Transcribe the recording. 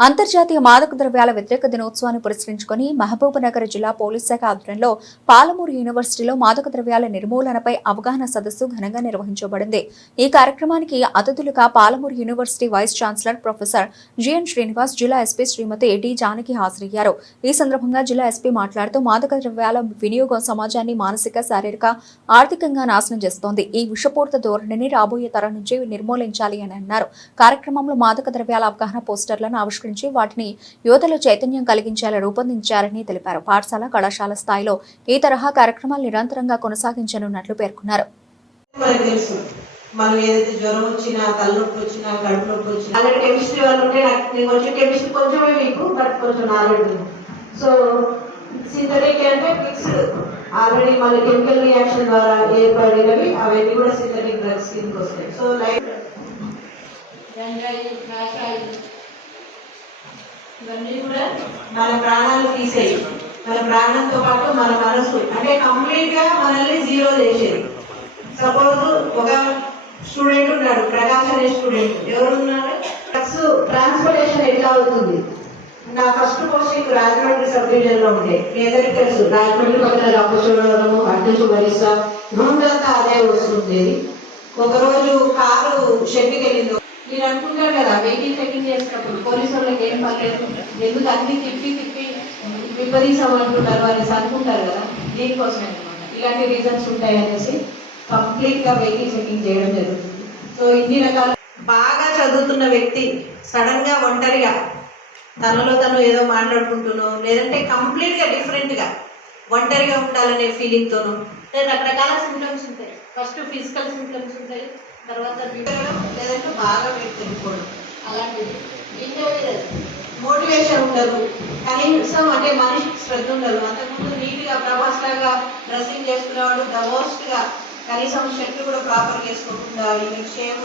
అంతర్జాతీయ మాదక ద్రవ్యాల వ్యతిరేక దినోత్సవాన్ని పురస్కరించుకుని మహబూబ్నగర్ జిల్లా పోలీస్ శాఖ ఆధ్వర్యంలో పాలమూరు యూనివర్సిటీలో మాదక ద్రవ్యాల నిర్మూలనపై అవగాహన సదస్సు ఘనంగా నిర్వహించబడింది. ఈ కార్యక్రమానికి అతిథులుగా Palamuru university vice chancellor professor G N Srinivas జిల్లా ఎస్పీ శ్రీమతి డి జానకి హాజరయ్యారు. ఈ సందర్భంగా జిల్లా ఎస్పీ మాట్లాడుతూ మాదక ద్రవ్యాల వినియోగం సమాజాన్ని మానసిక శారీరక ఆర్థికంగా నాశనం చేస్తోంది. ఈ విషపూరిత ధోరణిని రాబోయే తరం నుంచి నిర్మూలించాలి అని అన్నారు. కార్యక్రమంలో మాదక ద్రవ్యాల అవగాహన పోస్టర్లను ఆవిష్కరించి వాటిని యువతలో చైతన్యం కలిగించేలా రూపొందించారని తెలిపారు. పాఠశాల కళాశాల స్థాయిలో ఈ తరహా కార్యక్రమాలు నిరంతరంగా కొనసాగించనున్నట్లు పేర్కొన్నారు. మనం ఏదైతే జ్వరం వచ్చినా తలనొప్పి వచ్చినా కడుపు నొప్పి వచ్చినా ఆల్రెడీ కెమిస్ట్రీ వాళ్ళు ఉంటే నాకు నేను వచ్చే కెమిస్ట్రీ కొంచెమే మీకు బట్ కొంచెం నాలెడ్జ్ ఉంది. సో సింథటిక్ అంటే ఫిక్స్డ్ ఆల్రెడీ మన కెమికల్ రియాక్షన్ ద్వారా ఏర్పడినవి అవన్నీ కూడా సింథటిక్ డ్రగ్స్ కిందకి వస్తాయి. సో కాషాయి ఇవన్నీ కూడా మన ప్రాణాలు తీసేయి. మన ప్రాణంతో పాటు మన మనసు అంటే కంప్లీట్గా మనల్ని జీరో చేసేది. సపోజ్ ఒక స్టూడెంట్ ఉన్నాడు ప్రకాశ్ అనే స్టూడెంట్. ఎవరు ఉన్నారు డ్రగ్స్ ట్రాన్స్పోర్టేషన్ ఎట్లా అవుతుంది? నా ఫస్ట్ పోస్టింగ్ రాజమండ్రి సబ్ డివిజన్లో ఉండే. మీ అందరికీ తెలుసు రాజమండ్రి పక్కన రామచూడవరము అడ్డు వరిసా ముందంతా అదే వస్తుంది ఒకరోజు కారు కదా? వెహికల్ చెకింగ్ చేసినప్పుడు పోలీసు వాళ్ళకి ఏం పర్లేదు? ఎందుకు అన్ని తిప్పి తిప్పి విపరీతం అంటున్నారు అనేసి అనుకుంటారు కదా? దీనికోసమే అనమాట ఇలాంటి రీజన్స్ ఉంటాయి అనేసి కంప్లీట్గా వెహికల్ చెకింగ్ చేయడం జరుగుతుంది. సో ఇన్ని రకాల బాగా చదువుతున్న వ్యక్తి సడన్గా ఒంటరిగా తనలో తను ఏదో మాట్లాడుకుంటునో లేదంటే కంప్లీట్గా డిఫరెంట్గా ఒంటరిగా ఉండాలనే ఫీలింగ్ తోను అంటే రకరకాల సిమ్టమ్స్ ఉంటాయి. ఫస్ట్ ఫిజికల్ సిమ్టమ్స్ ఉంటాయి. తర్వాత వివరడం లేదంటే బాగా వెయిట్ అలాంటిది అలాంటివి మోటివేషన్ ఉండదు. కనీసం అంటే మనిషికి శ్రద్ధ ఉండదు. అంతకుముందు నీట్గా ప్రభాస్ లాగా డ్రెస్సింగ్ చేసుకునేవాడు ద మోస్ట్గా కనీసం షర్ట్ కూడా ప్రాపర్ వేసుకోకుండా ఈ విషయం